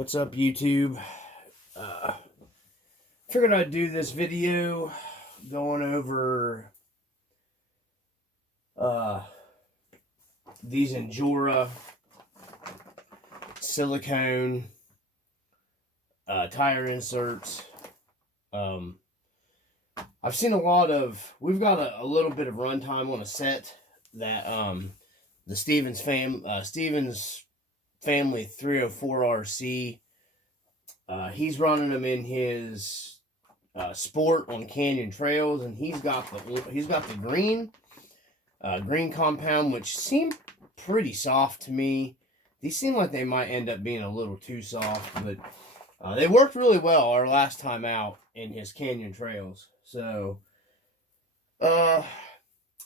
What's up, YouTube? Figured I'd do this video going over these Injora silicone tire inserts. I've seen a lot of. We've got a little bit of runtime on a set that the Stevens family 304 RC. He's running them in his sport on canyon trails, and he's got the green compound, which seemed pretty soft to me. These seem like they might end up being a little too soft, but they worked really well our last time out in his canyon trails. So I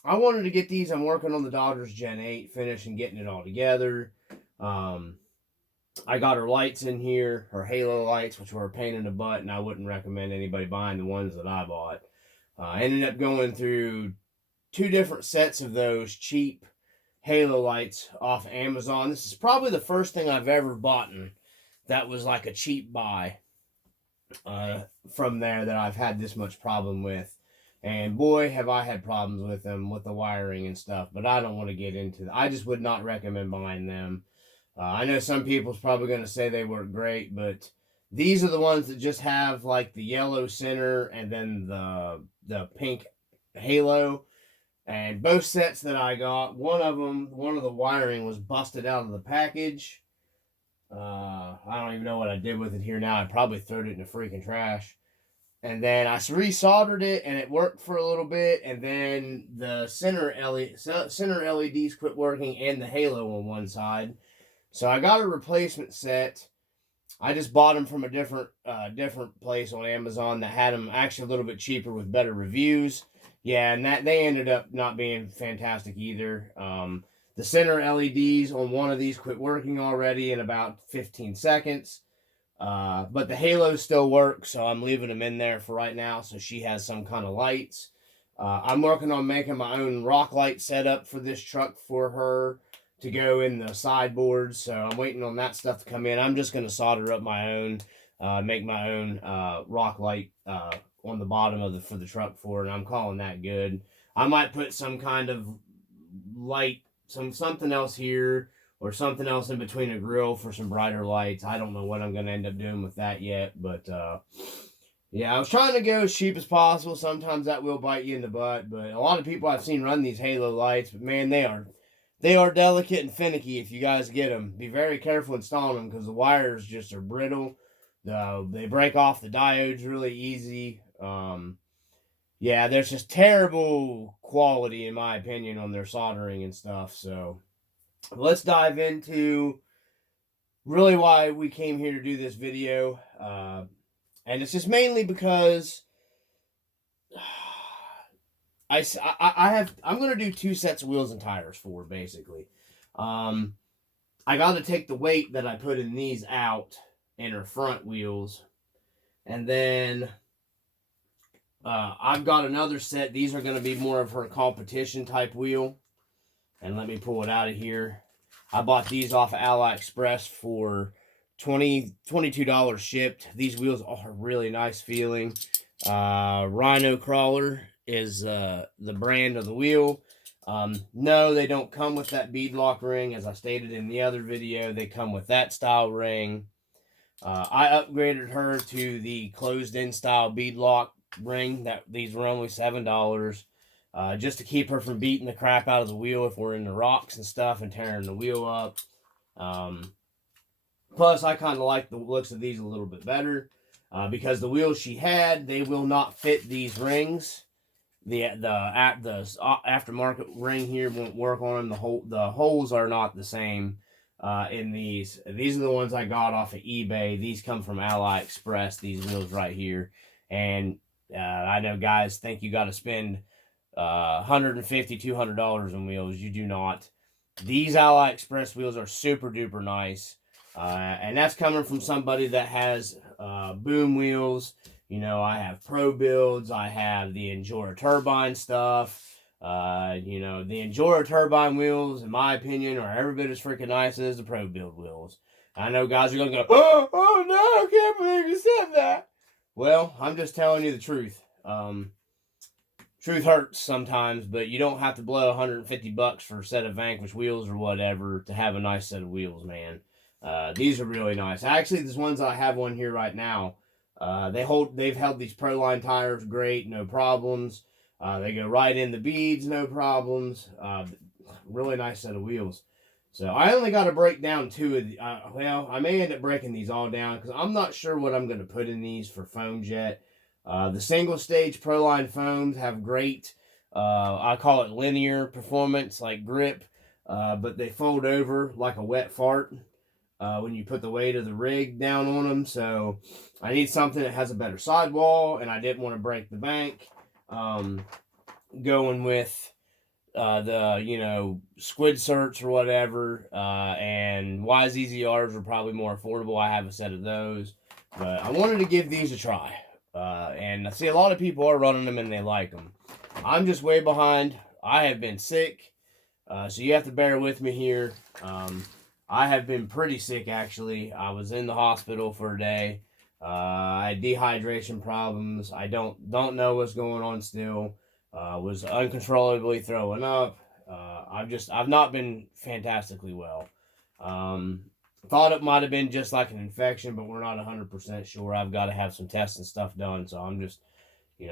wanted to get these. I'm working on the Dodgers Gen 8, finishing getting it all together. I got her lights in here, her halo lights, which were a pain in the butt, and I wouldn't recommend anybody buying the ones that I bought. I ended up going through 2 different sets of those cheap halo lights off Amazon. This is probably the first thing I've ever bought that was like a cheap buy from there that I've had this much problem with. And boy, have I had problems with them, with the wiring and stuff, but I don't want to get into that. I just would not recommend buying them. I know some people's probably going to say they work great, but these are the ones that just have like the yellow center and then the pink halo. And both sets that I got, one of the wiring was busted out of the package. I don't even know what I did with it here now. I probably threw it in the freaking trash. And then I resoldered it, and it worked for a little bit. And then the center LEDs quit working, and the halo on one side. So I got a replacement set. I just bought them from a different place on Amazon that had them actually a little bit cheaper with better reviews. Yeah, and that they ended up not being fantastic either. The center LEDs on one of these quit working already in about 15 seconds. But the halo still works, so I'm leaving them in there for right now, so she has some kind of lights. I'm working on making my own rock light setup for this truck for her to go in the sideboards, so I'm waiting on that stuff to come in. I'm just going to solder up my own, make my own rock light on the bottom for the truck for it, and I'm calling that good. I might put some kind of light, something else here, or something else in between a grill for some brighter lights. I don't know what I'm going to end up doing with that yet, but yeah, I was trying to go as cheap as possible. Sometimes that will bite you in the butt, but a lot of people I've seen run these halo lights, but man, they are delicate and finicky if you guys get them. Be very careful installing them because the wires just are brittle. They break off the diodes really easy. Yeah, there's just terrible quality, in my opinion, on their soldering and stuff. So let's dive into really why we came here to do this video. And it's just mainly because I'm going to do 2 sets of wheels and tires for her, basically. I got to take the weight that I put in these out in her front wheels. And then I've got another set. These are going to be more of her competition type wheel. And let me pull it out of here. I bought these off of AliExpress for $22 shipped. These wheels are really nice feeling. Rhino Crawler is the brand of the wheel. No, they don't come with that beadlock ring. As I stated in the other video, they come with that style ring. I upgraded her to the closed-in style beadlock ring. These were only $7. Just to keep her from beating the crap out of the wheel if we're in the rocks and stuff and tearing the wheel up. Plus, I kind of like the looks of these a little bit better because the wheels she had, they will not fit these rings. The aftermarket ring here won't work on them. The holes are not the same in these. These are the ones I got off of eBay. These come from AliExpress, these wheels right here. And I know guys think you got to spend $150, $200 on wheels. You do not. These AliExpress wheels are super duper nice. And that's coming from somebody that has boom wheels. You know, I have Pro builds. I have the Injora turbine stuff. You know, the Injora turbine wheels, in my opinion, are every bit as freaking nice as the Pro build wheels. I know guys are going to go, oh no, I can't believe you said that. Well, I'm just telling you the truth. Truth hurts sometimes, but you don't have to blow $150 for a set of Vanquish wheels or whatever to have a nice set of wheels, man. These are really nice. Actually, these ones I have one here right now. They've held these Proline tires great, no problems. They go right in the beads, no problems. Really nice set of wheels. So I only got to break down two of the. Well, I may end up breaking these all down because I'm not sure what I'm going to put in these for foams yet. The single stage Proline foams have great, I call it linear performance, like grip, but they fold over like a wet fart when you put the weight of the rig down on them. So I need something that has a better sidewall, and I didn't want to break the bank. Going with the Squid Certs or whatever, and YZZRs are probably more affordable. I have a set of those, but I wanted to give these a try. And I see a lot of people are running them and they like them. I'm just way behind. I have been sick, so you have to bear with me here. I have been pretty sick, actually. I was in the hospital for a day. I had dehydration problems. I don't know what's going on still. Was uncontrollably throwing up. I've not been fantastically well. Thought it might have been just like an infection, but we're not 100% sure. I've got to have some tests and stuff done, so I'm just,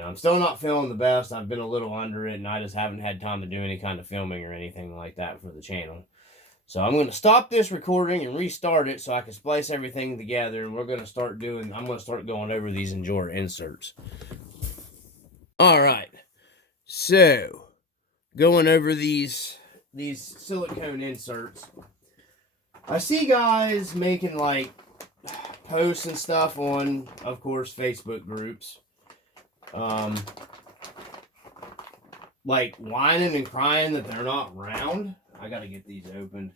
I'm still not feeling the best. I've been a little under it, and I just haven't had time to do any kind of filming or anything like that for the channel. So I'm going to stop this recording and restart it so I can splice everything together, and I'm going to start going over these Injora inserts. All right. So, going over these silicone inserts. I see guys making like posts and stuff on, of course, Facebook groups. Like whining and crying that they're not round. I gotta get these opened.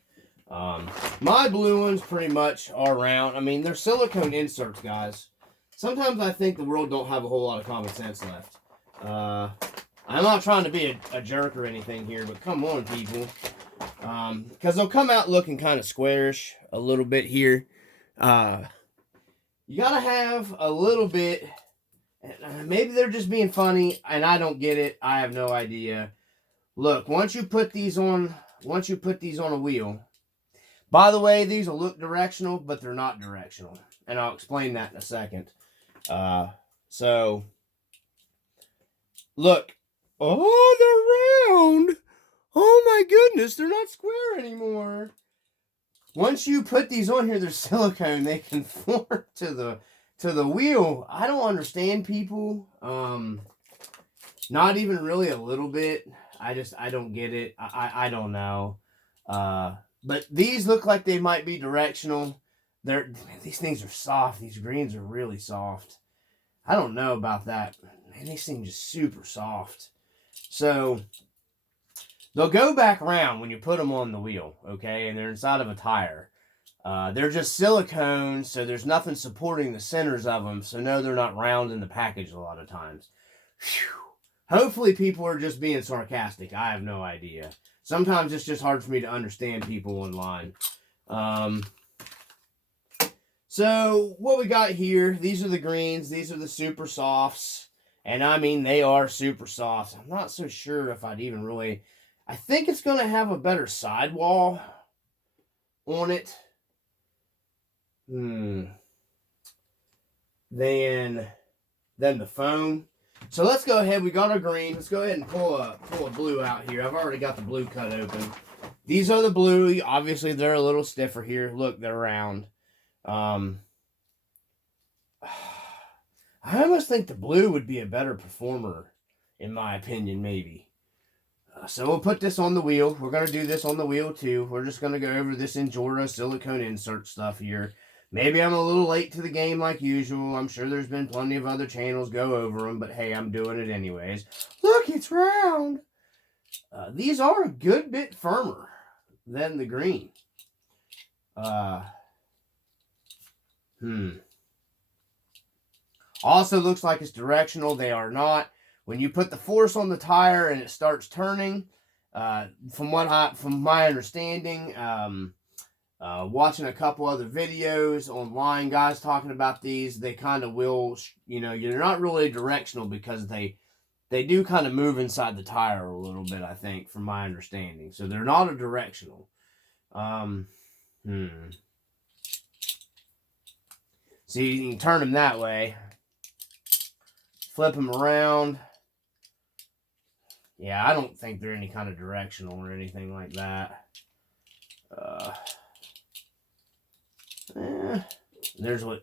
My blue ones pretty much are round. I mean, they're silicone inserts, guys. Sometimes I think the world don't have a whole lot of common sense left. I'm not trying to be a jerk or anything here, but come on, people. Because they'll come out looking kind of squarish a little bit here. You gotta have a little bit. Maybe they're just being funny, and I don't get it. I have no idea. Look, once you put these on a wheel. By the way, these will look directional, but they're not directional, and I'll explain that in a second. So look. Oh, they're round. Oh my goodness, they're not square anymore. Once you put these on here, they're silicone. They conform to the wheel. I don't understand people. Not even really a little bit. I don't get it. I don't know. But these look like they might be directional. These things are soft. These greens are really soft. I don't know about that. Man, these things are super soft. So they'll go back around when you put them on the wheel, okay? And they're inside of a tire. They're just silicone, so there's nothing supporting the centers of them. So no, they're not round in the package a lot of times. Whew. Hopefully people are just being sarcastic. I have no idea. Sometimes it's just hard for me to understand people online. So what we got here, these are the greens. These are the super softs. And I mean, they are super soft. I'm not so sure if I'd even really... I think it's going to have a better sidewall on it. Than the foam. So let's go ahead. We got our green. Let's go ahead and pull a blue out here. I've already got the blue cut open. These are the blue. Obviously, they're a little stiffer here. Look, they're round. I almost think the blue would be a better performer, in my opinion, maybe. So we'll put this on the wheel. We're going to do this on the wheel, too. We're just going to go over this Injora silicone insert stuff here. Maybe I'm a little late to the game like usual. I'm sure there's been plenty of other channels go over them, but hey, I'm doing it anyways. Look, it's round. These are a good bit firmer than the green. Also looks like it's directional. They are not. When you put the force on the tire and it starts turning, from my understanding, Watching a couple other videos online, guys talking about these, they kind of will, you know, you're not really directional because they do kind of move inside the tire a little bit, I think, from my understanding. So they're not a directional. So you can turn them that way. Flip them around. Yeah, I don't think they're any kind of directional or anything like that. There's what...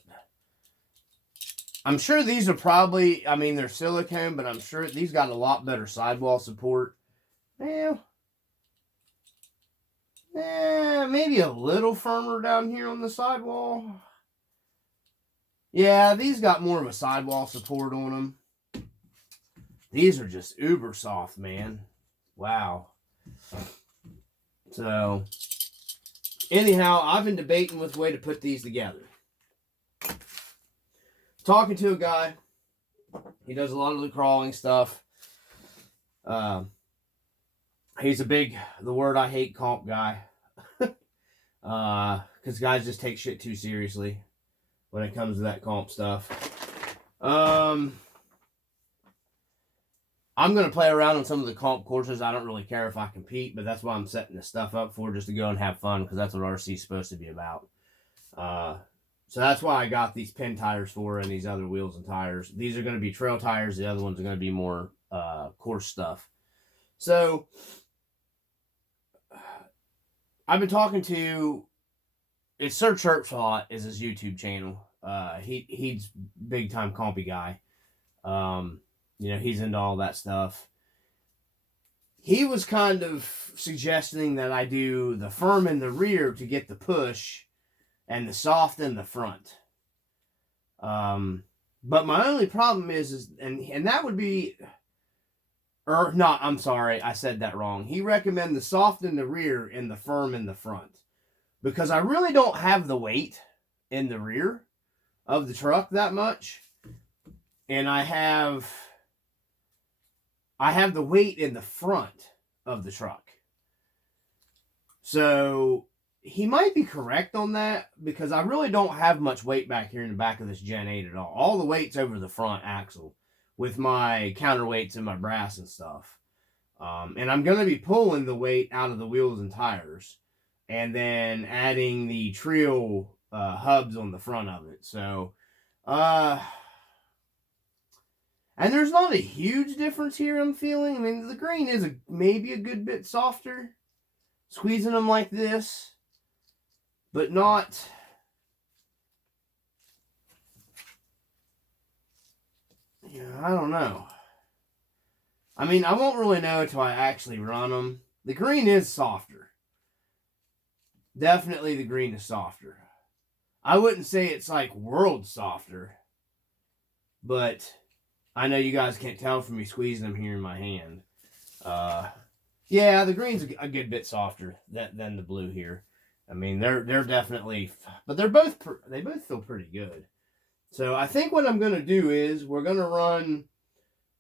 I'm sure these are probably... I mean, they're silicone, but I'm sure these got a lot better sidewall support. Well... maybe a little firmer down here on the sidewall. Yeah, these got more of a sidewall support on them. These are just uber soft, man. Wow. So, anyhow, I've been debating which way to put these together. Talking to a guy. He does a lot of the crawling stuff. He's a big, the word I hate, comp guy. Because guys just take shit too seriously when it comes to that comp stuff. I'm going to play around on some of the comp courses. I don't really care if I compete, but that's why I'm setting this stuff up for, just to go and have fun, because that's what RC is supposed to be about. So that's why I got these pin tires for, and these other wheels and tires. These are going to be trail tires. The other ones are going to be more course stuff. So I've been talking to, it's Sir Churchflot is his YouTube channel. He's big time compy guy. You know, he's into all that stuff. He was kind of suggesting that I do the firm in the rear to get the push and the soft in the front. But my only problem is and that would be, or not, I'm sorry, I said that wrong. He recommended the soft in the rear and the firm in the front, because I really don't have the weight in the rear of the truck that much. And I have the weight in the front of the truck. So he might be correct on that, because I really don't have much weight back here in the back of this Gen 8 at all. All the weight's over the front axle with my counterweights and my brass and stuff. And I'm going to be pulling the weight out of the wheels and tires, and then adding the Trio hubs on the front of it. So, and there's not a huge difference here, I'm feeling. I mean, the green is maybe a good bit softer, squeezing them like this, but not... Yeah, I don't know. I mean, I won't really know until I actually run them. The green is softer. Definitely the green is softer. I wouldn't say it's like world softer, but I know you guys can't tell from me squeezing them here in my hand. Yeah, the green's a good bit softer than the blue here. I mean, they're definitely, but they both feel pretty good. So I think what I'm going to do is we're going to run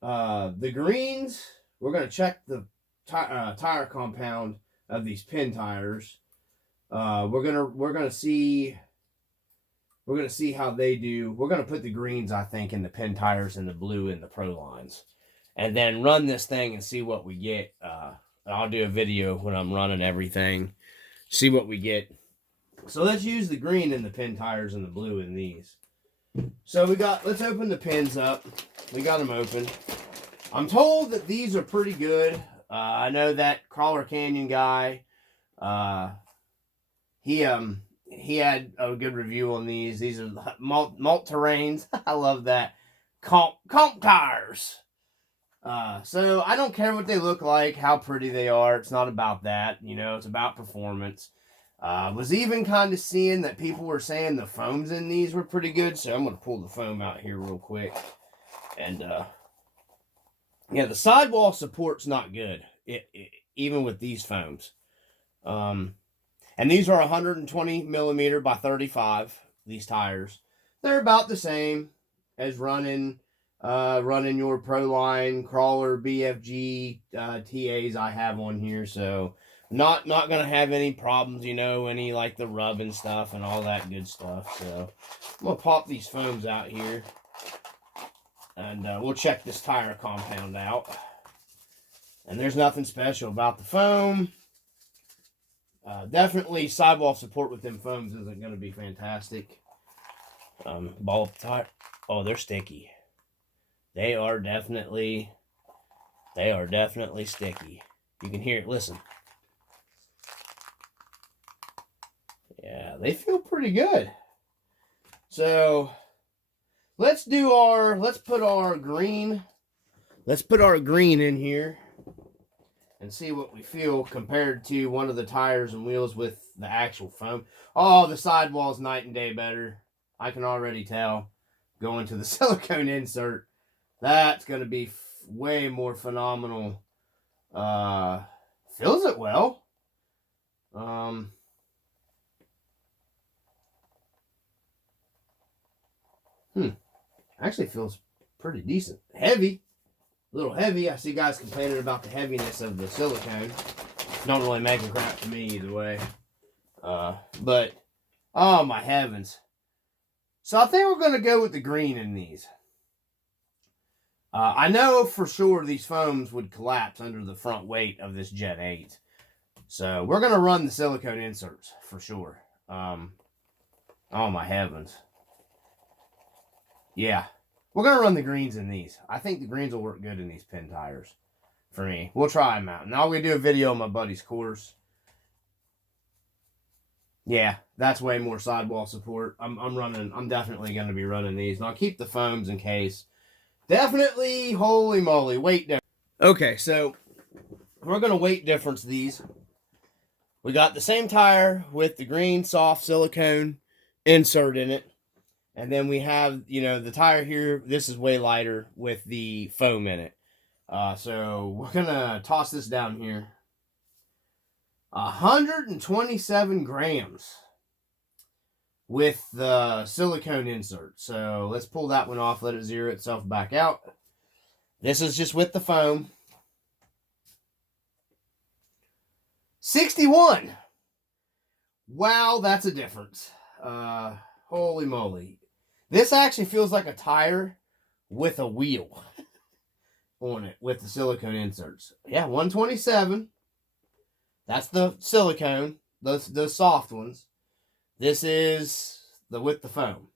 the greens. We're going to check the tire compound of these pin tires. We're going to see how they do. We're going to put the greens, I think, in the pin tires and the blue in the Pro lines, and then run this thing and see what we get. I'll do a video when I'm running everything, see what we get. So let's use the green in the pin tires and the blue in these. So let's open the pins up. We got them open. I'm told that these are pretty good. I know that Crawler Canyon guy, he had a good review on these. These are malt terrains. I love that. Comp tires. So I don't care what they look like, how pretty they are. It's not about that. You know, it's about performance. Was even kind of seeing that people were saying the foams in these were pretty good. So I'm going to pull the foam out here real quick. And, yeah, the sidewall support's not good. Even with these foams. And these are 120 millimeter by 35, these tires. They're about the same as running your Pro Line, Crawler, BFG, TAs I have on here. So Not gonna have any problems, you know, any like the rub and stuff and all that good stuff. So I'm gonna pop these foams out here, and we'll check this tire compound out. And there's nothing special about the foam. Definitely sidewall support with them foams isn't gonna be fantastic. Ball up the tire. Oh, they're sticky. They are definitely sticky. You can hear it. Listen. Yeah, they feel pretty good. So let's put our green in here and see what we feel compared to one of the tires and wheels with the actual foam. Oh, the sidewall's night and day better. I can already tell. Going to the silicone insert, that's going to be way more phenomenal. Fills it well. Actually feels pretty decent. Heavy. A little heavy. I see guys complaining about the heaviness of the silicone. Don't really make a crap to me either way. But, oh my heavens. So I think we're going to go with the green in these. I know for sure these foams would collapse under the front weight of this Jet 8. So we're going to run the silicone inserts for sure. Oh my heavens. Yeah. We're going to run the greens in these. I think the greens will work good in these pin tires for me. We'll try them out. Now I'm going to do a video on my buddy's course. Yeah, that's way more sidewall support. I'm definitely going to be running these. And I'll keep the foams in case. Definitely, holy moly, weight difference. Okay, so we're going to weight difference these. We got the same tire with the green soft silicone insert in it. And then we have, you know, the tire here. This is way lighter with the foam in it. So we're going to toss this down here. 127 grams with the silicone insert. So let's pull that one off. Let it zero itself back out. This is just with the foam. 61. Wow, that's a difference. Holy moly. This actually feels like a tire with a wheel on it with the silicone inserts. Yeah, 127. That's the silicone, the soft ones. This is the with the foam.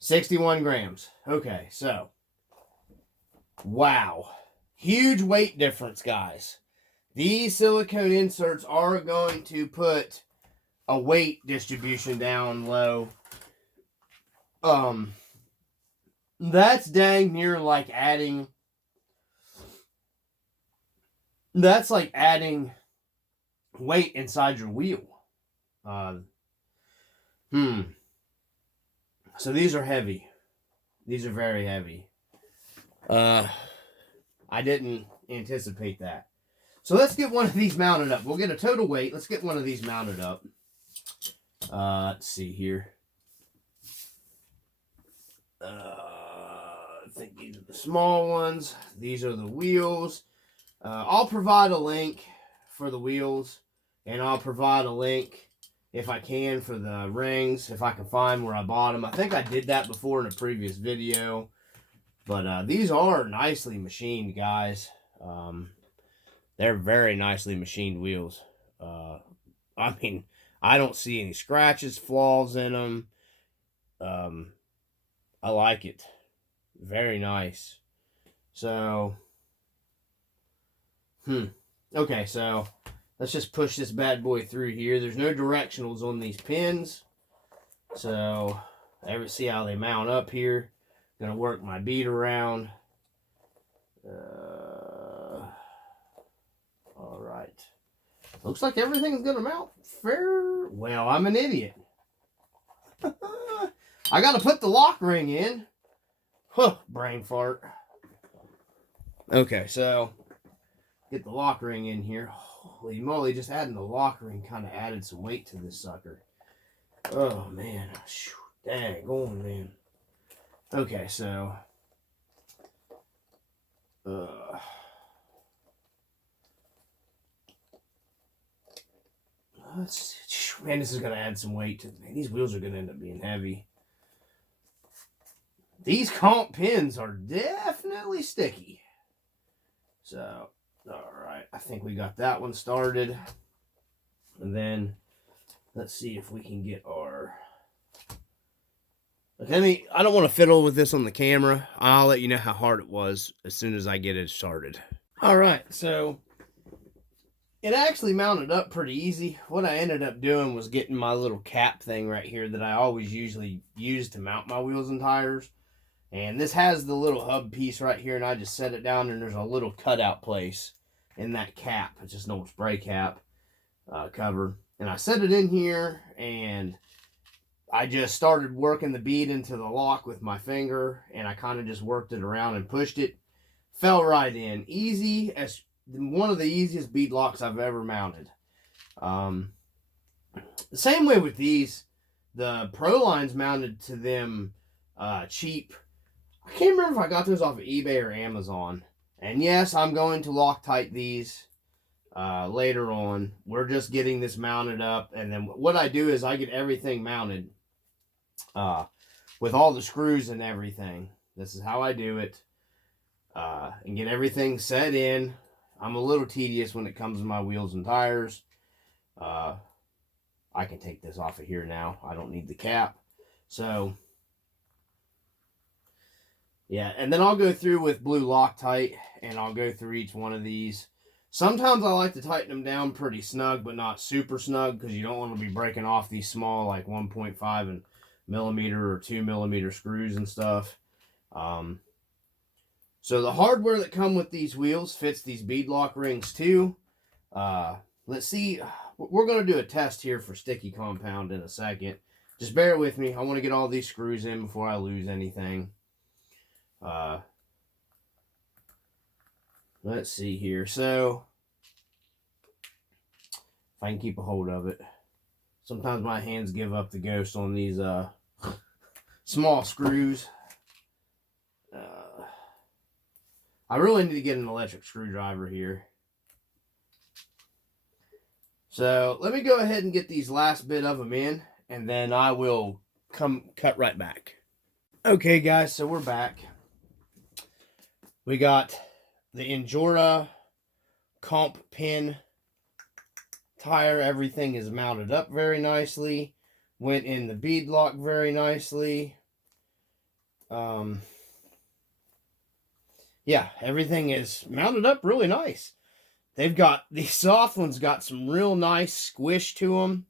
61 grams. Okay, so wow. Huge weight difference, guys. These silicone inserts are going to put a weight distribution down low. That's dang near like adding. That's like adding weight inside your wheel. So these are heavy. These are very heavy. I didn't anticipate that. So let's get one of these mounted up. We'll get a total weight. Let's get one of these mounted up. Let's see here. I think these are the small ones. These are the wheels. I'll provide a link for the wheels, and I'll provide a link, if I can, for the rings, if I can find where I bought them. I think I did that before in a previous video, but these are nicely machined, guys. They're very nicely machined wheels. I mean, I don't see any scratches, flaws in them. I like it. Very nice. So, okay, so let's just push this bad boy through here. There's no directionals on these pins. So, see how they mount up here. Gonna work my bead around. All right. Looks like everything's gonna mount fair. Well, I'm an idiot. I gotta put the lock ring in. Huh, brain fart. Okay, so get the lock ring in here. Holy moly, just adding the lock ring kind of added some weight to this sucker. Oh, man. Dang on, man. Okay, so Man, this is going to add some weight to me. These wheels are going to end up being heavy. These comp pins are definitely sticky. So, all right. I think we got that one started. And then, let's see if we can get our... Okay, I don't want to fiddle with this on the camera. I'll let you know how hard it was as soon as I get it started. All right, so it actually mounted up pretty easy. What I ended up doing was getting my little cap thing right here that I always usually use to mount my wheels and tires. And this has the little hub piece right here, and I just set it down, and there's a little cutout place in that cap. It's just an old spray cap cover. And I set it in here, and I just started working the bead into the lock with my finger, and I kind of just worked it around and pushed it. Fell right in. Easy as one of the easiest bead locks I've ever mounted. The same way with these. The Pro Line's mounted to them cheap. I can't remember if I got those off of eBay or Amazon. And yes, I'm going to Loctite these later on. We're just getting this mounted up. And then what I do is I get everything mounted with all the screws and everything. This is how I do it. And get everything set in. I'm a little tedious when it comes to my wheels and tires. I can take this off of here now. I don't need the cap. So, yeah. And then I'll go through with blue Loctite, and I'll go through each one of these. Sometimes I like to tighten them down pretty snug, but not super snug, because you don't want to be breaking off these small, like 1.5 millimeter or 2 millimeter screws and stuff. So the hardware that come with these wheels fits these bead lock rings too. Let's see. We're going to do a test here for sticky compound in a second. Just bear with me. I want to get all these screws in before I lose anything. Let's see here. So, if I can keep a hold of it. Sometimes my hands give up the ghost on these small screws. I really need to get an electric screwdriver here. So let me go ahead and get these last bit of them in, and then I will cut right back. Okay, guys, so we're back. We got the Injora comp pin tire. Everything is mounted up very nicely. Went in the bead lock very nicely. Yeah, everything is mounted up really nice. They've got, these soft ones got some real nice squish to them.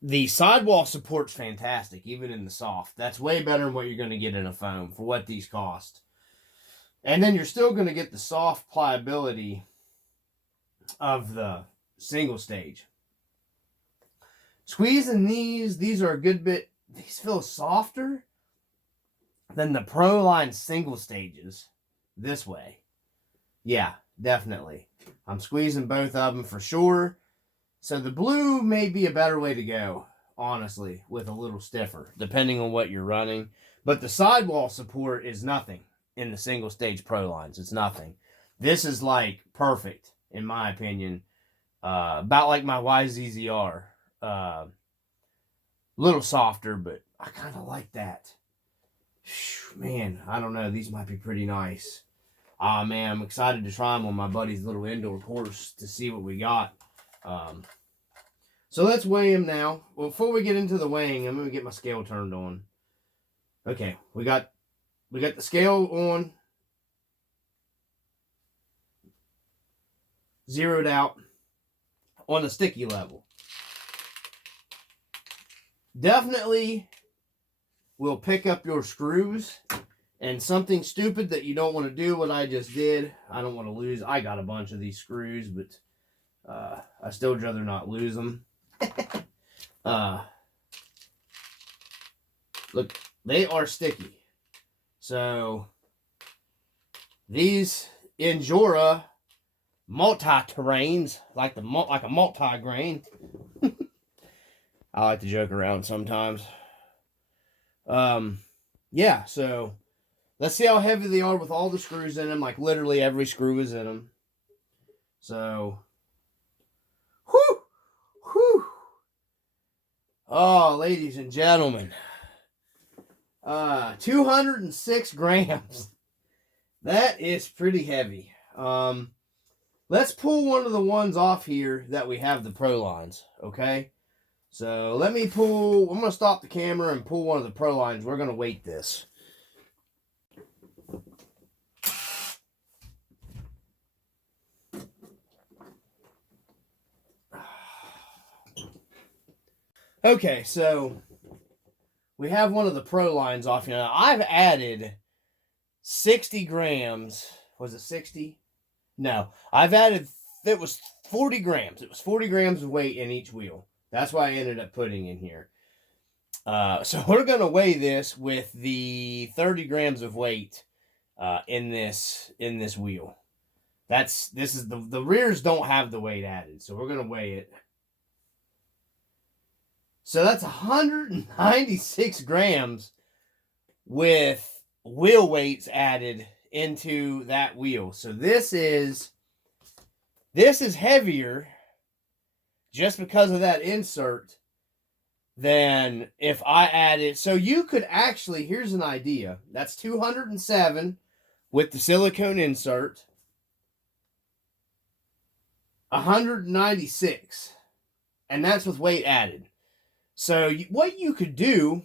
The sidewall support's fantastic, even in the soft. That's way better than what you're going to get in a foam for what these cost. And then you're still going to get the soft pliability of the single stage. Squeezing these are a good bit, these feel softer than the Pro Line single stages this way. Yeah, definitely. I'm squeezing both of them for sure. So the blue may be a better way to go, honestly, with a little stiffer, depending on what you're running. But the sidewall support is nothing in the single stage Pro Lines. It's nothing. This is perfect, in my opinion. About like my YZZR. Little softer, but I kind of like that. Man, I don't know. These might be pretty nice. Man, I'm excited to try them on my buddy's little indoor course to see what we got. So let's weigh him now. Well, before we get into the weighing, I'm going to get my scale turned on. Okay, we got the scale on. Zeroed out on the sticky level. Definitely will pick up your screws, and something stupid that you don't want to do, what I just did. I don't want to lose. I got a bunch of these screws, but I still would rather not lose them. Look, they are sticky. So these Injora multi-terrains, like a multi-grain. I like to joke around sometimes. Yeah, so let's see how heavy they are with all the screws in them. Like literally every screw is in them. So, whew, whew. Oh, ladies and gentlemen, 206 grams. That is pretty heavy. Let's pull one of the ones off here that we have the Pro lines, okay? So let me pull, I'm going to stop the camera and pull one of the Pro lines. We're going to weight this. Okay, so we have one of the Pro lines off here. Now, I've added 60 grams. Was it 60? No, I've added, it was 40 grams. It was 40 grams of weight in each wheel. That's why I ended up putting in here. So we're going to weigh this with the 30 grams of weight in this wheel. This is the rears don't have the weight added, so we're going to weigh it. So that's 196 grams with wheel weights added into that wheel. So this is heavier just because of that insert than if I added. So you could actually, here's an idea. That's 207 with the silicone insert. 196. And that's with weight added. So what you could do,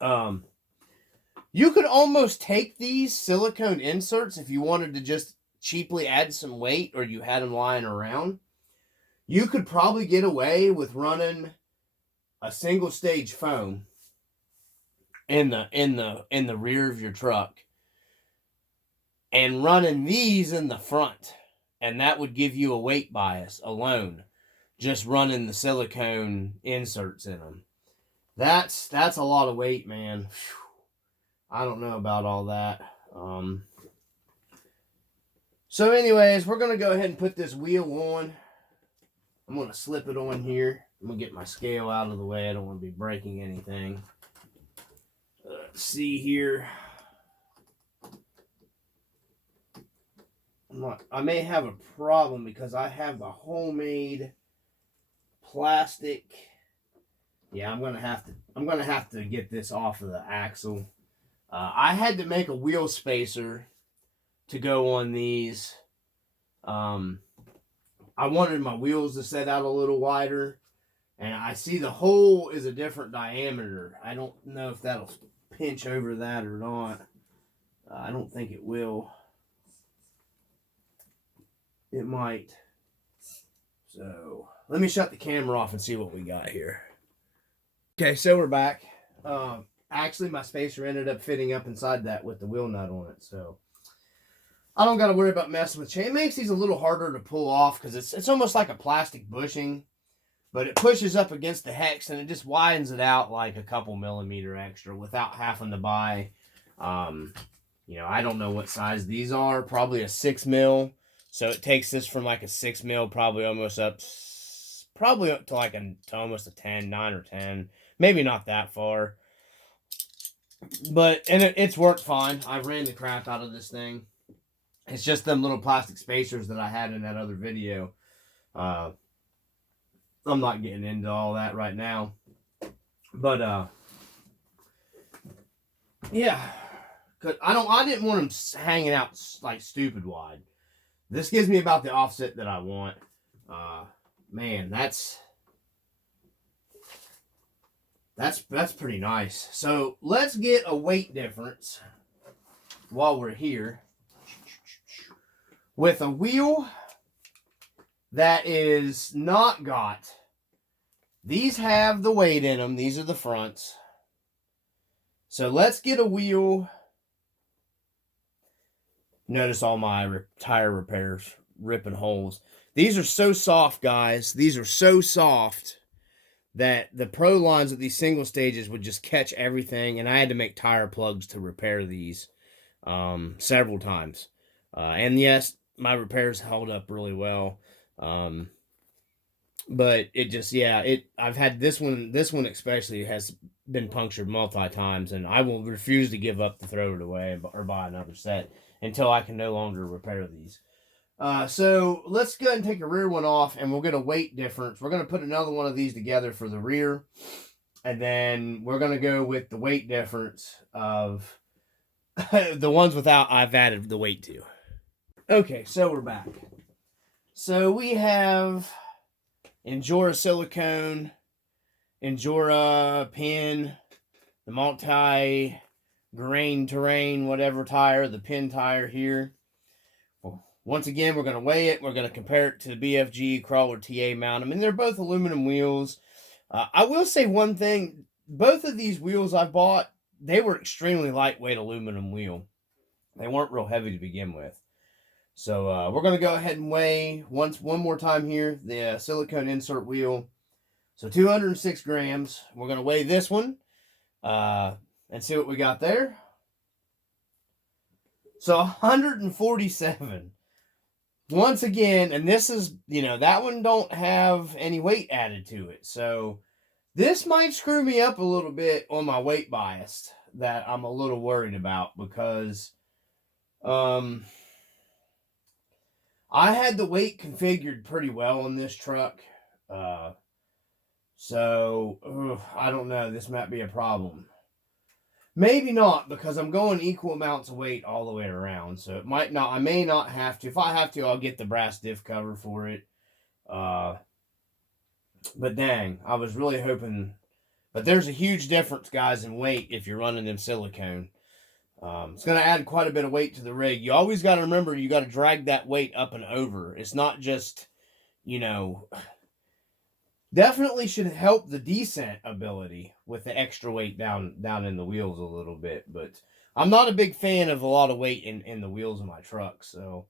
you could almost take these silicone inserts if you wanted to just cheaply add some weight or you had them lying around. You could probably get away with running a single stage foam in the rear of your truck and running these in the front, and that would give you a weight bias alone. Just running the silicone inserts in them. That's a lot of weight, man. Whew. I don't know about all that. So anyways, we're going to go ahead and put this wheel on. I'm going to slip it on here. I'm going to get my scale out of the way. I don't want to be breaking anything. Let's see here. I may have a problem because I have the homemade plastic. Yeah, I'm gonna have to get this off of the axle. I had to make a wheel spacer to go on these. I wanted my wheels to set out a little wider, and I see the hole is a different diameter. I don't know if that'll pinch over that or not. I don't think it will. It might. So let me shut the camera off and see what we got here. Okay, so we're back. Actually, my spacer ended up fitting up inside that with the wheel nut on it, so I don't got to worry about messing with chain. It makes these a little harder to pull off because it's almost like a plastic bushing, but it pushes up against the hex and it just widens it out like a couple millimeter extra without having to buy, I don't know what size these are, probably a 6 mil. So it takes this from like a 6 mil, probably up to like to almost a 10, 9 or 10. Maybe not that far. But, and it's worked fine. I ran the crap out of this thing. It's just them little plastic spacers that I had in that other video. I'm not getting into all that right now. But, yeah. I didn't want them hanging out like stupid wide. This gives me about the offset that I want. Man, that's pretty nice. So let's get a weight difference while we're here. With a wheel that is not got, these have the weight in them. These are the fronts. So let's get a wheel. Notice all my tire repairs ripping holes. These are so soft, guys. These are so soft that the Pro lines at these single stages would just catch everything, and I had to make tire plugs to repair these several times. And yes, my repairs held up really well. But it just, I've had this one especially has been punctured multiple times, and I will refuse to give up to throw it away or buy another set until I can no longer repair these. So let's go ahead and take the rear one off, and we'll get a weight difference. We're going to put another one of these together for the rear, and then we're going to go with the weight difference of the ones without I've added the weight to. Okay, so we're back. So we have Injora silicone, Injora pin, the multi-grain terrain, whatever tire, the pin tire here. Once again, we're going to weigh it. We're going to compare it to the BFG crawler TA mount. I mean, they're both aluminum wheels. I will say one thing. Both of these wheels I bought, they were extremely lightweight aluminum wheel. They weren't real heavy to begin with. So we're going to go ahead and weigh one more time here the silicone insert wheel. So 206 grams. We're going to weigh this one and see what we got there. So 147. Once again, and this is, that one don't have any weight added to it. So this might screw me up a little bit on my weight bias that I'm a little worried about, because I had the weight configured pretty well on this truck. So I don't know. This might be a problem. Maybe not, because I'm going equal amounts of weight all the way around. So it might not. I may not have to. If I have to, I'll get the brass diff cover for it. But dang, I was really hoping. But there's a huge difference, guys, in weight if you're running them silicone. It's going to add quite a bit of weight to the rig. You always got to remember, you got to drag that weight up and over. It's not just, definitely should help the descent ability with the extra weight down in the wheels a little bit. But I'm not a big fan of a lot of weight in the wheels of my truck. So,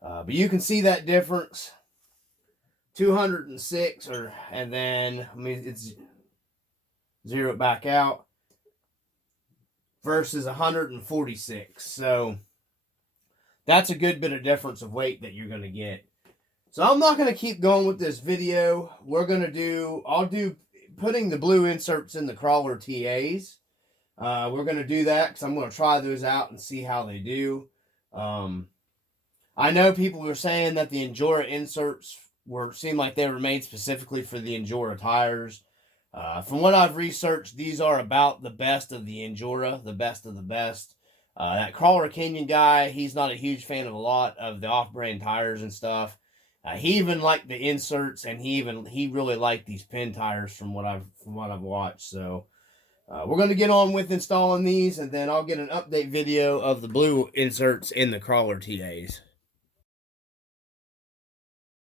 but you can see that difference. 206, and then it's zero it back out, versus 146. So that's a good bit of difference of weight that you're going to get. So I'm not going to keep going with this video. I'll do putting the blue inserts in the crawler TAs. We're going to do that because I'm going to try those out and see how they do. I know people were saying that the Injora inserts seemed like they were made specifically for the Injora tires. From what I've researched, these are about the best of the Injora, the best of the best. That Crawler Canyon guy, he's not a huge fan of a lot of the off-brand tires and stuff. He even liked the inserts, and he really liked these pin tires from what I've watched. So we're going to get on with installing these, and then I'll get an update video of the blue inserts in the crawler TAs.